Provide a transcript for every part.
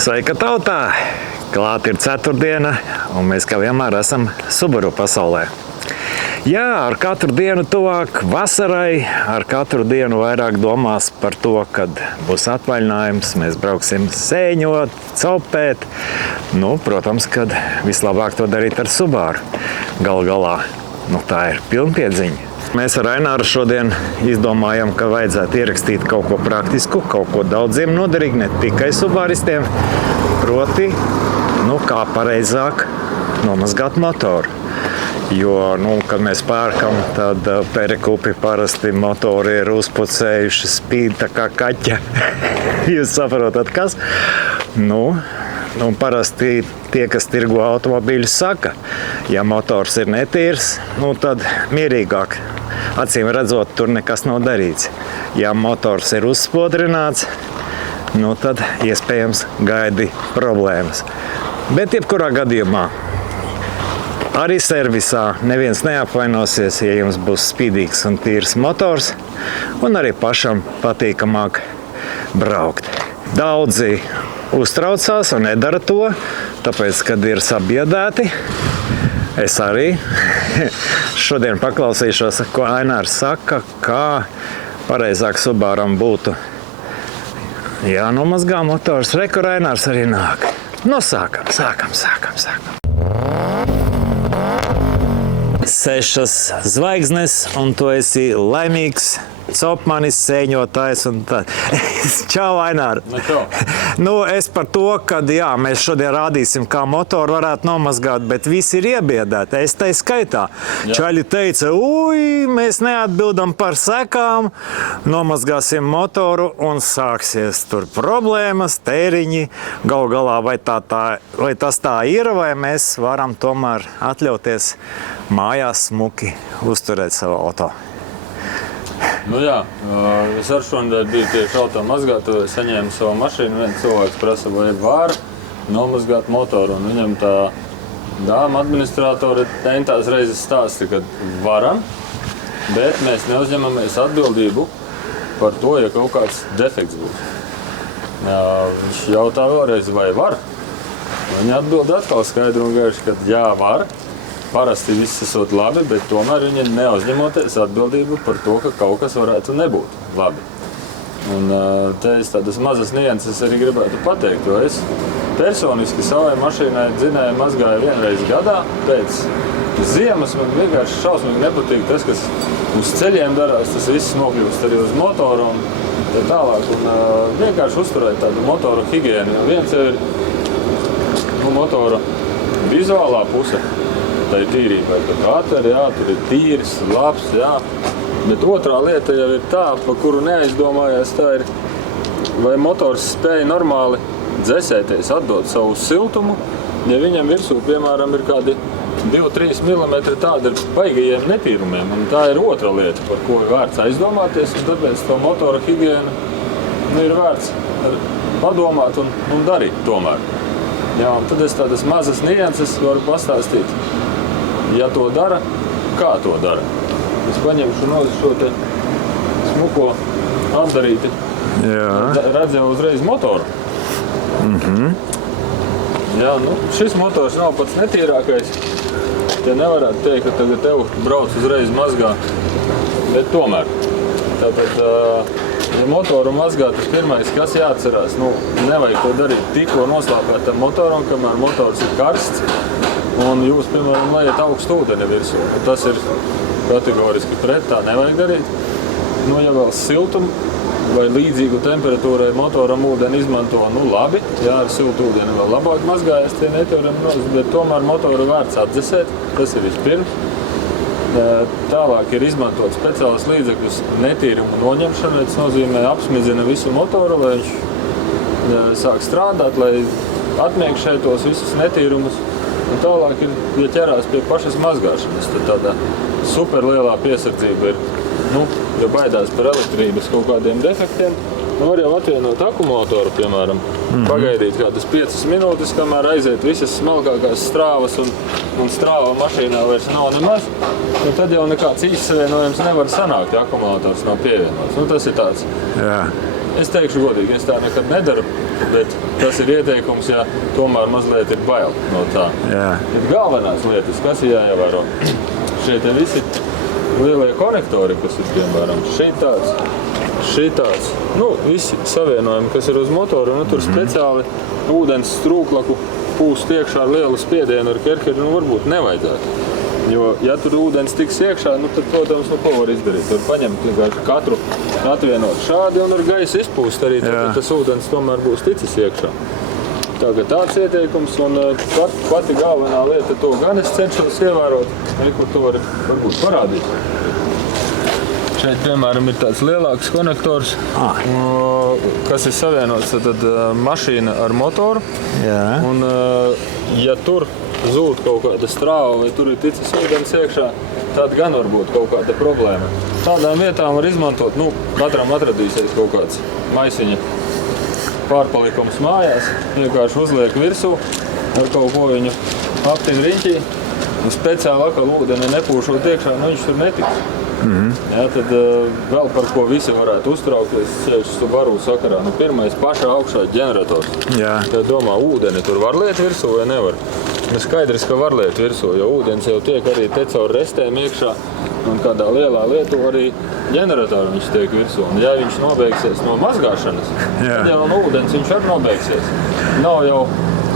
Sveika tautā! Klāt ir ceturtdiena, un mēs kā vienmēr esam Subaru pasaulē. Jā, ar katru dienu tuvāk vasarai, ar katru dienu vairāk domās par to, kad būs atvaļinājums, mēs brauksim sēņot, copēt. Protams, kad vislabāk to darīt ar Subaru. Galu galā, tā ir pilnpiedziņa. Mēs ar Aināru šodien izdomājam, ka vajadzētu ierakstīt kaut ko praktisku, kaut ko daudziem noderīgu, ne tikai subaristiem. Proti, kā pareizāk nomazgāt motoru. Jo, kad mēs pērkam, tad perekupi parasti motori ir uzpucējuši, spīd tā kā kaķa. Jūs saprotat, kas? Parasti tie, kas tirgo automobīļus, saka, ja motors ir netīrs, tad mierīgāk. Acīm redzot, tur nekas nav darīts. Ja motors ir uzspodrināts, tad iespējams gaidi problēmas. Bet jebkurā gadījumā arī servisā neviens neapvainosies, ja jums būs spīdīgs un tīrs motors, un arī pašam patīkamāk braukt. Daudzi uztraucās un nedara to, tāpēc, kad ir sabiedēti. Es arī šodien paklausīšos, ko Ainārs saka, kā pareizāk Subaram būtu jānomazgā motors. Re, kur Ainārs arī nāk. Sākam. 6 zvaigznes, un tu esi laimīgs copmanis, sēņotājs un tā. Čau, Ainār! Es par to, ka mēs šodien rādīsim, kā motoru varētu nomazgāt, bet visi ir iebiedēti. Es tai skaitā. Čaļi teica, mēs neatbildam par sekām, nomazgāsim motoru un sāksies tur problēmas, tēriņi. Galu galā, vai tas tā ir, vai mēs varam tomēr atļauties mājās smuki uzturēt savu auto? Es ar šodien biju tieši auto mazgātavē, saņēmu savu mašīnu, viens cilvēks prasa, vai var nomazgāt motoru, un viņam tā dāma administrātore tentās reizes stāsta, ka varam, bet mēs neuzņemamies atbildību par to, ja kaut kāds defekts būs. Viņš jautā vēlreiz, vai var? Viņa atbild atkal skaidri un gaiši, ka jā, var. Parasti viss esot labi, bet tomēr viņi neuzņemoties atbildību par to, ka kaut kas varētu nebūt labi. Un te es tādas mazas nianses arī gribētu pateikt, jo es personiski savai mašīnai dzinēju mazgāju vienreiz gadā. Pēc ziemas man vienkārši šausmīgi nepatīk tas, kas uz ceļiem darās, tas viss nokļūst arī uz motoru un tā tālāk. Un vienkārši uzturēt tādu motoru higiēnu. Jo viens ir motora vizuālā puse. Tā ir tīrība, tur ir tīrs, labs, bet otrā lieta jau ir tā, pa kuru neaizdomājās, tā ir, vai motors spēja normāli dzesēties, atdot savu siltumu, ja viņam virsū, piemēram, ir kādi 2-3 mm tādi ar baigajiem netīrumiem, un tā ir otra lieta, par ko ir vērts aizdomāties, un tāpēc to motora higiēnu ir vērts padomāt un darīt tomēr. Un tad es tādas mazas nianses varu pastāstīt. Ja to dara, kā to dara? Es paņemšu šo te smuko apdarīti. Redz jau uzreiz motoru. Šis motors nav pats netīrākais. Te nevarētu teikt, ka tagad tev brauc uzreiz mazgā. Bet tomēr. Tātad, ja motoru mazgāt, tas pirmais, kas jāatcerās, nevajag to darīt tikko noslāpētam motoram, kamēr motors ir karsts. Un jūs, piemēram, lejat augstu ūdeni virsū. Tas ir kategoriski pret, tā nevajag darīt. Ja vēl siltumu vai līdzīgu temperatūrai motoram ūdeni izmanto, labi. Ja ar siltu ūdeni vēl labāk mazgājas, tie netīrumi, bet tomēr motoru vērts atdzesēt. Tas ir vispirms. Tālāk ir izmantot speciālas līdzekļus netīrumu noņemšanai. Tas nozīmē apsmidzina visu motoru, lai viņš sāk strādāt, lai atmiekšētos visus netīrumus. Un tālāk ir, ja ķerās pie pašas mazgāšanas, tad tāda superlielā piesardzība ir, ja baidās par elektrības kaut kādiem defektiem, var jau atvienot akumulātoru, piemēram, pagaidīt kādas 5 minūtes, kamēr aiziet visas smalkākās strāvas un strāva mašīnā vairs nav nemaz, un tad jau nekāds izsavienojums nevar sanākt, ja akumulators nav pievienots. Tas ir tāds es teikšu godīgi, es tā nekad nedaru, bet tas ir ieteikums, ja tomēr mazliet ir bail no tā. Jā. Bet galvenās lietas, kas ir jāievēro, šie te visi lielie konektori, kas ir piemēram šitāds, visi savienojumi, kas ir uz motoru, tur speciāli ūdens strūklaku pūst iekšā ar lielu spiedienu ar kerkeri, varbūt nevajadzētu. Jo, ja tur ūdens tiks iekšā, tad, protams, ko var izdarīt? Tur paņemt vienkārši katru atvienot šādi un ar gaisu izpūst arī, tad tas ūdens tomēr būs ticis iekšā. Tagad tāds ieteikums un pati galvenā lieta, to gan es cenšos ievērot, kur to varbūt parādīt. Šeit, piemēram, ir tāds lielāks konektors, kas ir savienots tad mašīna ar motoru. Jā. Un, ja tur zūd kaut kāda strāva vai tur ir ticis ūdens iekšā, tad gan var būt kaut kāda problēma. Tādām vietām var izmantot, katram atradīsies kaut kāds maisiņa pārpalikums mājās, vienkārši uzliek virsū ar kaut ko viņu aptin riņķī un speciāli akal ūdeni nepūšot iekšā, viņš tur netiks. Jā, tad vēl par ko visi varētu uztraukties, sevišķi Subaru sakarā. Pirmais pašā augšā ģenerators. Jā. Tad domā, ūdeni tur var liet virsū vai nevar? Skaidrs, ka var liet virsū, jo ūdens jau tiek arī te caur restēm iekšā un kādā lielā lietu arī ģeneratoru viņš tiek virsū. Un ja viņš nobeigsies no mazgāšanas, tad jau no ūdens viņš arī nobeigsies. Nav jau,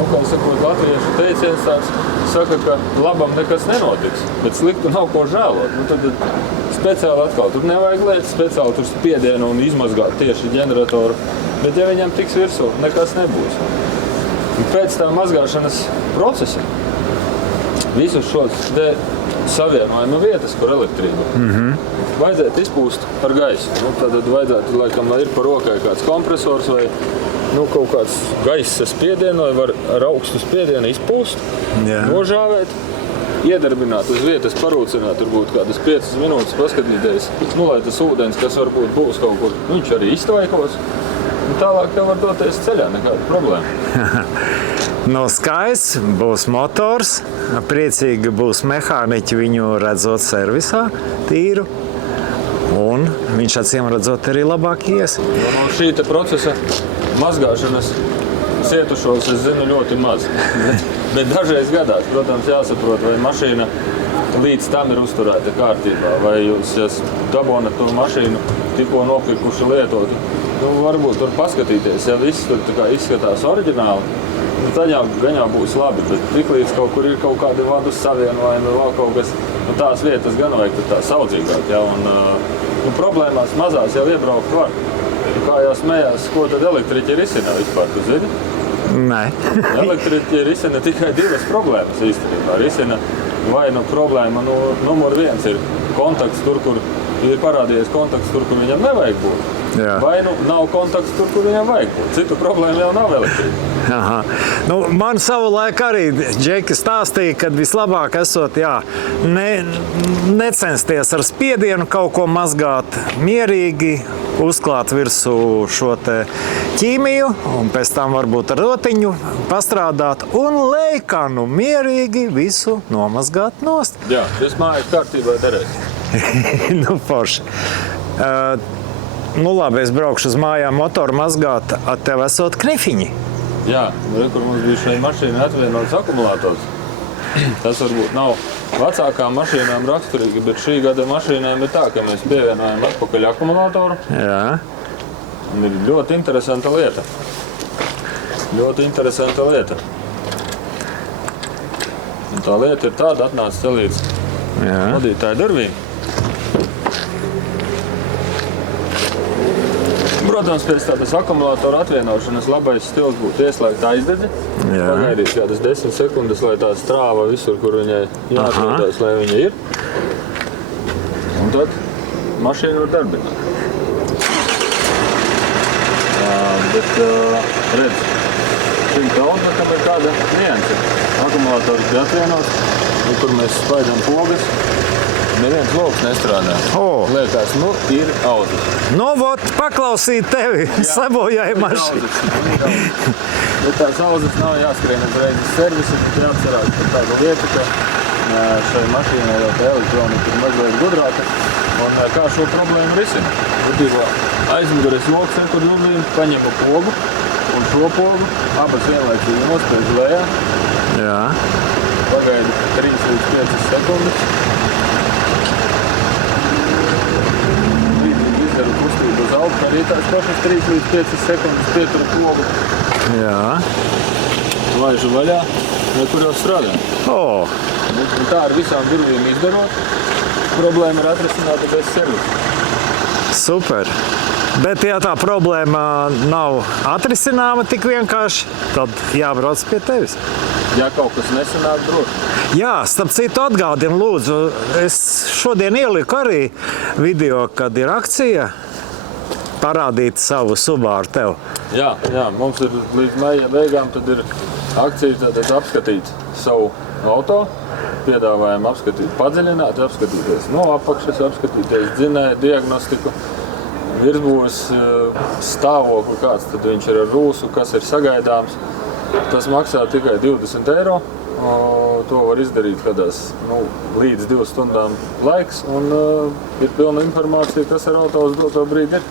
kā sakot, latviešu teiciens tāds, saka, ka labam nekas nenotiks, bet sliktu nav ko žēlot. Tad speciāli atkal tur nevajag liet, speciāli tur spiedienu un izmazgāt tieši ģeneratoru, bet ja viņam tiks virsū, nekas nebūs. Un pēc tā mazgāšanas procesa visus šos savienojuma vietas par elektrību vajadzētu izpūst ar gaisu. Tad vajadzētu, laikam, lai ir par rokai kāds kompresors vai kaut kāds gaisa spiedienu, vai var ar augstu spiedienu izpūst, nožāvēt, iedarbināt uz vietas, parūcināt, tur būtu kādas 5 minūtes paskatīties, lai tas ūdens, kas varbūt būs kaut kur, viņš arī iztvaikos. Un tālāk jau var doties ceļā, nekāda problēma. Skaists būs motors, priecīgi būs mehāniķi viņu redzot servisā tīru, un viņš acīm redzot arī labāk ies. No šī procesa mazgāšanas cietušos es zinu ļoti maz, bet dažreiz gadās, protams, jāsaprot, vai mašīna līdz tam ir uzturēta kārtībā, vai jūs dabonat to mašīnu tikko nopirkuši lietot. Varbūt tur paskatīties, ja viss tur izskatās oriģināli, tad jau būs labi, bet tiklīdz kaut kur ir kaut kādi vadus savienojumi vai vēl kaut kas, tās vietas gan vajag tā saudzīgāk, un problēmās mazās jau iebraukt var. Kā jau smējās, ko tad elektriķi risina vispār, tu zini? Nē. Elektriķi risina tikai 2 problēmas īstenībā. Risina vai problēma numur 1 ir kontakts tur, kur ir parādījies kontakts tur, kur viņam nevajag būt. Jā. Vai nav kontakts tur, kur viņam vajag būt. Citu problēmu jau nav elektrība. Man savulaik arī džeki stāstīja, ka vislabāk esot, necensties ar spiedienu kaut ko mazgāt, mierīgi uzklāt virsū šo te ķīmiju un pēc tam varbūt ar rotiņu pastrādāt un leikanu mierīgi visu nomazgāt nost. Jā, tas mājas kārtībā derēs. Forši. Labi, es braukšu uz mājām motoru mazgāt, tev esot knifiņi. Jā, kur mums bija šai mašīnai atvienots akumulators. Tas varbūt nav vecākām mašīnām raksturīgi, bet šī gada mašīnām ir tā, ka mēs pievienojam atpakaļ akumulatoru. Jā. Un ir ļoti interesanta lieta. Un tā lieta ir tāda, atnāca te līdz vadītāja durvīm. Protams, pēc tādas akumulātora atvienošanas labais stils būtu ieslēgt aizdedzi, pagaidīt kādas 10 sekundes, lai tā strāva visur, kur viņai jāatrodās, lai viņa ir. Un tad mašīnu var darbināt. Bet, redz, šim tautnakam ir kāda nianse. Akumulātors bija atvienots, kur mēs spaidām pogas. neviens loks nestrādā. O. Liekas, nu, ir audzis. Nu, vot, paklausīt tevi, sabojāja mašīnu. Bet tās audzes nav jāskrien uzreiz uz servisu, bet jāatcerās par tādu lietu, ka šai mašīnai jau tā elektronika ir mazliet gudrāka. Un kā šo problēmu risina? Būtībā aizmugures loks, kur jūrlīm paņemu pogu un šo pogu, abas vienlaicīgi nospēj lejā. Jā. Pagaidu 3 līdz 5 sekundes. Brīdīgi izdaru kustību uz augšu, arī tās pašas 3 līdz 5 sekundes pieturu pogu. Jā. Laižu vaļā, kur jau strādā. O. Un tā ar visām durvīm izdarot, problēma ir atrisināta bez servisa. Super. Bet, ja tā problēma nav atrisināma tik vienkārši, tad jābrauc pie tevis. Ja kaut kas nesanāk, droši. Jā, starp citu atgādinu, lūdzu, es šodien ieliku arī video, kad ir akcija parādīt savu Subaru tev. Jā, mums ir līdz maija beigām, tad ir akcija tātad apskatīt savu auto. Piedāvājam apskatīt padziļināt, apskatīties no apakšas, apskatīties dzinēju diagnostiku, virsbūves stāvokli, kāds tad viņš ir ar rūsu, kas ir sagaidāms. Tas maksā tikai 20 eiro. To var izdarīt kādās līdz 2 stundām laiks un ir pilna informācija, kas ar auto uz doto brīdi ir.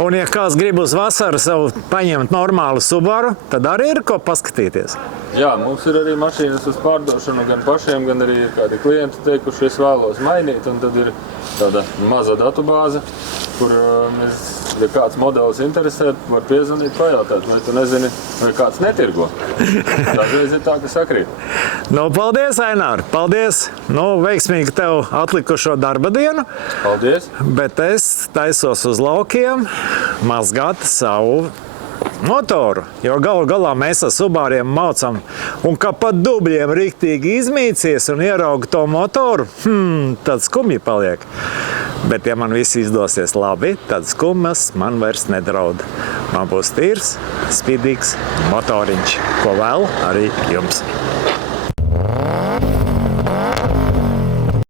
Un, ja kāds grib uz vasaru sev paņemt normālu Subaru, tad arī ir ko paskatīties. Jā, mums ir arī mašīnas uz pārdošanu gan pašiem, gan arī kādi klienti teikuši, es vēlos mainīt, un tad ir tāda maza datubāze, kur mēs, ja kāds modelis interesē, var piezvanīt, pajautāt, vai tu nezini, vai kāds netirgo. Dažreiz ir tā, ka sakrīt. Nu, paldies, Ainār, paldies. Nu, veiksmīgi tev atlikušo darba dienu. Paldies. Bet es taisos uz laukiem mazgāt savu motoru, jo galu galā mēs ar Subāriem maucam, un ka pat dubļiem riktīgi izmīcies un ierauga to motoru, tad skumji paliek. Bet ja man viss izdosies labi, tad skumjas man vairs nedraud. Man būs tīrs, spīdīgs motoriņš, ko vēl arī jums.